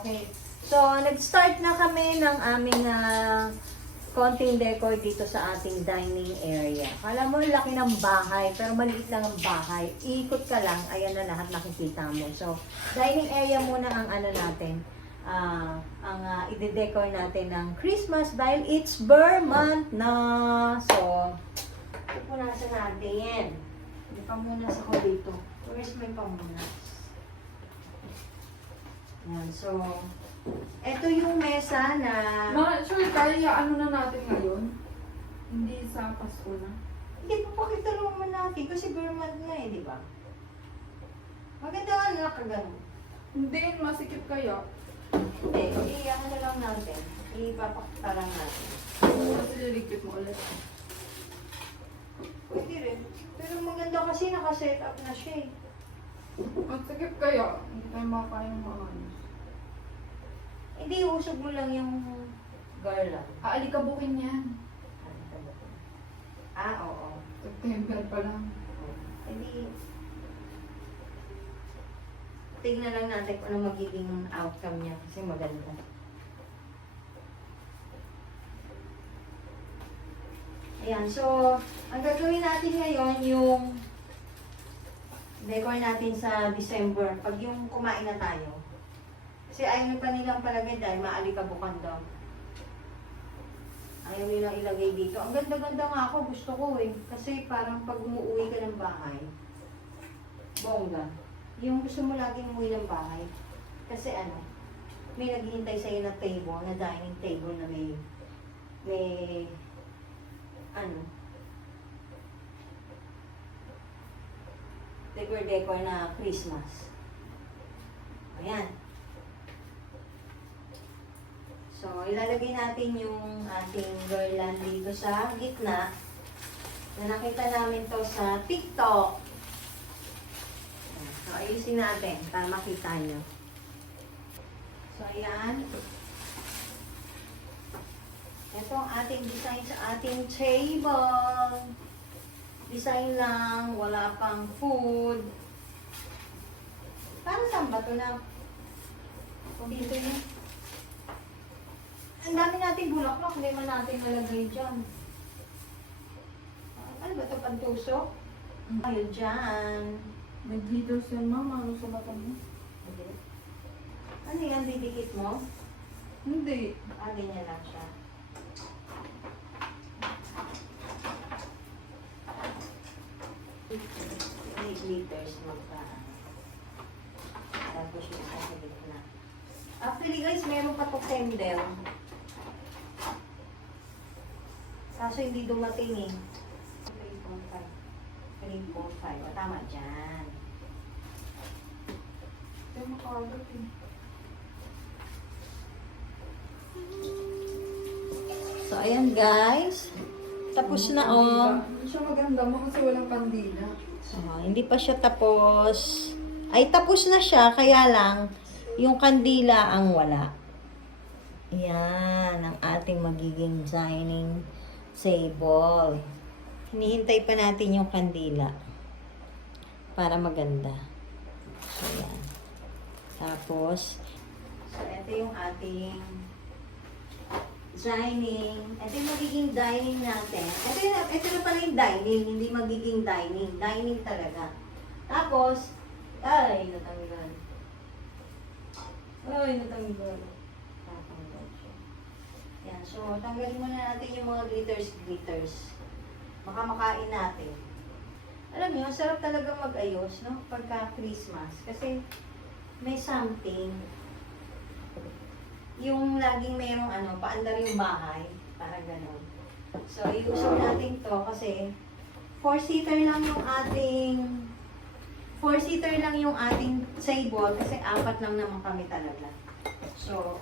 Okay. So, nag-start na kami ng aming konting decor dito sa ating dining area. Kala mo, laki ng bahay, pero maliit lang ang bahay. Ikot ka lang, ayan na lahat makikita mo. So, dining area muna ang ano natin, ide-decor natin ng Christmas dahil it's Burr month na. So, pupunasan natin. May pamunas ako dito. Where's my pamunas? Yan, so, ito yung mesa na... Sure, kaya ano na natin ngayon? Hindi sa Pasko na. Hindi, papakitulungan mo natin kasi Burr month na eh, di ba? Maganda nga na nakagano. Hindi, masikip kaya. Hindi, iiyakan na lang natin. Ipapakita lang natin. Kasi liligpit mo ulit. Pwede rin. Pero maganda kasi nakaset up na siya eh. Masikip kaya. Hindi tayo makakayang maayos. Hindi, usog mo lang yung garland. Aalikabukin yan. Oo. September pa lang. Hindi. Tignan lang natin kung ano magiging outcome niya kasi maganda. Ayan, so, ang gagawin natin ngayon yung decor natin sa December, pag yung kumain na tayo. Kasi ayaw pa nilang palagay dahil maalikabukan daw. Ayaw nilang ilagay dito. Ang ganda-ganda nga ako, gusto ko eh. Kasi parang pag umuwi ka ng bahay, bongga. Yung gusto mo laging umuwi ng bahay. Kasi ano, may naghihintay sa'yo na table, na dining table na may decor na Christmas. Ayan. So, ilalagay natin yung ating garland dito sa gitna. Na nakita namin to sa TikTok. So, ayusin natin para makita nyo. So, ayan. Ito ang ating design sa ating table. Design lang, wala pang food. Para saan ba ito na? Dito yun. Ang dami nating bulaklak, hindi man natin nalagay dyan. Ano ba ito, pantusok? Ayun dyan. Nag-glitters yan, mama. Ano sa mata mo? Ano yan, didikit mo? Hindi. Ganyan lang siya. May glitters mo pa. Tapos yung sa gitna. Actually guys, meron pa to candle. Kaso hindi dumating eh. 3.5. 3.5. Tama dyan. Ito makagat eh. So, ayan guys. Tapos na oh. Hindi siya maganda mo kasi walang kandila. Hindi pa siya tapos. Ay, tapos na siya. Kaya lang, yung kandila ang wala. Yan, ang ating magiging dining table. Hinihintay pa natin yung kandila para maganda. So, yan. Tapos, so, ito yung ating dining. Ito yung magiging dining natin. Ito na pala yung dining, hindi magiging dining. Dining talaga. Tapos, ay, natanggal. Ay, natanggal. Natanggal siya. Yan, so, tanggalin muna natin yung mga glitters. Baka makain natin. Alam niyo, sarap talaga mag-ayos, no? Pagka Christmas. Kasi, may something. Yung laging mayroong paandar yung bahay. Para gano'n. So, iusap natin to kasi 4-seater lang yung ating table kasi 4 lang naman kami talaga. So,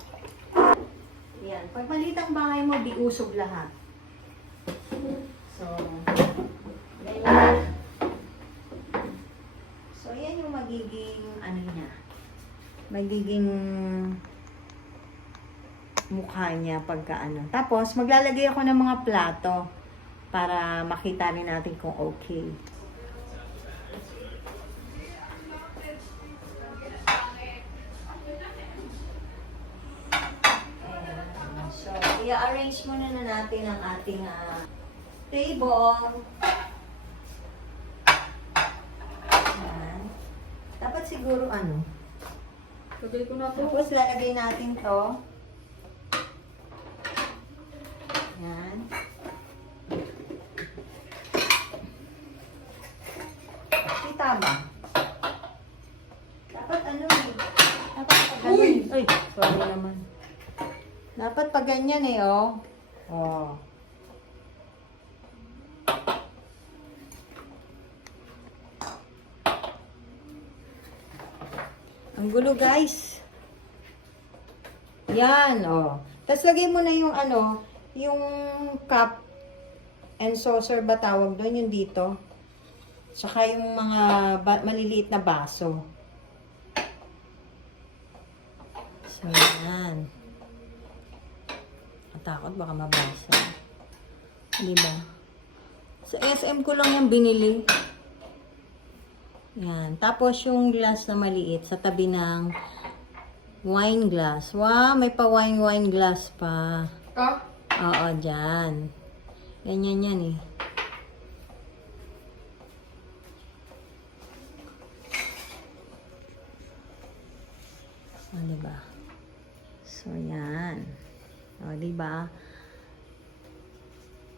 yan. Pag maliit ang bahay mo, di usog lahat. So, ganyan. So, yan yung magiging niya. Magiging mukha niya pagka Tapos, maglalagay ako ng mga plato para makita rin natin kung okay. i-arrange muna na natin ang ating table. Yan. Dapat siguro ano. Lagay ko na to. Tapos lalagay natin to. Yan. Kita ba? Dapat ano eh. Dapat pag ganyan. Uy! Ay, sorry naman. Dapat pag ganyan eh, oh. Oh. Ang gulo, guys. Yan, oh. Tapos lagay mo na yung ano, yung cup and saucer ba tawag doon, yung dito. Saka yung mga maliliit na baso. So, yan. Natakot baka mabasa. Diba? Sa SM ko lang yung binili. Yan. Tapos yung glass na maliit sa tabi ng wine glass. Wow, may pa wine glass pa. Ka? Oo, dyan. Ganyan yan eh. O, diba? So, yan. O, diba?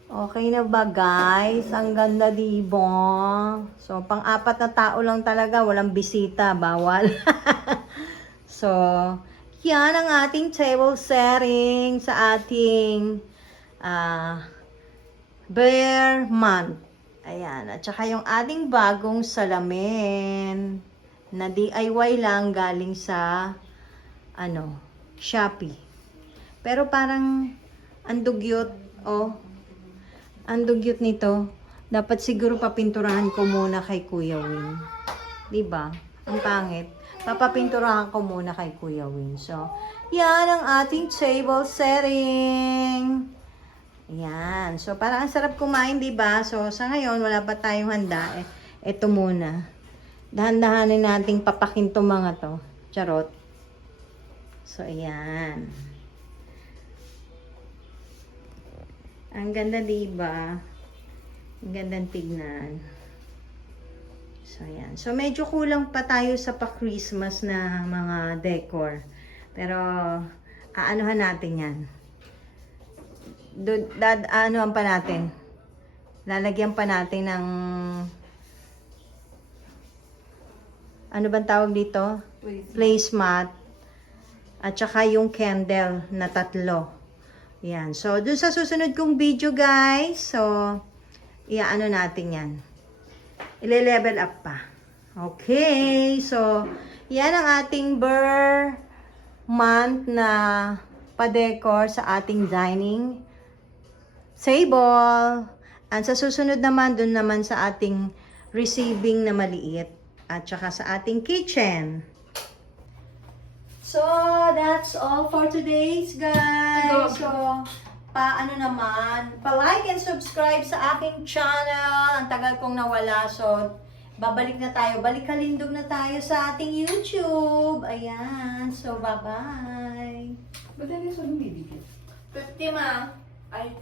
Okay na ba, guys? Ang ganda, diba? So, pang-apat na tao lang talaga. Walang bisita. Bawal. So, yan ang ating table setting sa ating Bear Month. Ayan. At saka yung ating bagong salamin na DIY lang galing sa Shopee. Pero parang ang dugyot, oh. Ang dugyot nito. Dapat siguro papinturahan ko muna kay Kuya Win. 'Di ba? Ang pangit. Papapinturahan ko muna kay Kuya Win. So, yan ang ating table setting. Yan. So, parang ang sarap kumain, 'di ba? So, sa ngayon wala pa tayong handa. Ito muna. Dahan-dahanin nating papakin to mga to. Charot. So, ayan. Ang ganda, diba? Ang gandang tignan. So, ayan. So, medyo kulang pa tayo sa pa-Christmas na mga decor. Pero, aanuhan natin yan. Aanuhan pa natin. Lalagyan pa natin ng ano bang tawag dito? Placemat. At saka yung candle na 3. Yan. So, dun sa susunod kong video, guys. So, iaano natin yan. Ile-level up pa. Okay. So, yan ang ating Bear Month na pa-decor sa ating dining table. At sa susunod naman, dun naman sa ating receiving na maliit. At saka sa ating kitchen. So, that's all for today's, guys. So, pa-like and subscribe sa aking channel. Ang tagal kong nawala. So, babalik na tayo. Balik-kalindog na tayo sa ating YouTube. Ayan. So, bye-bye. Ba't hindi sa lumibigit? 50, ma. Ay,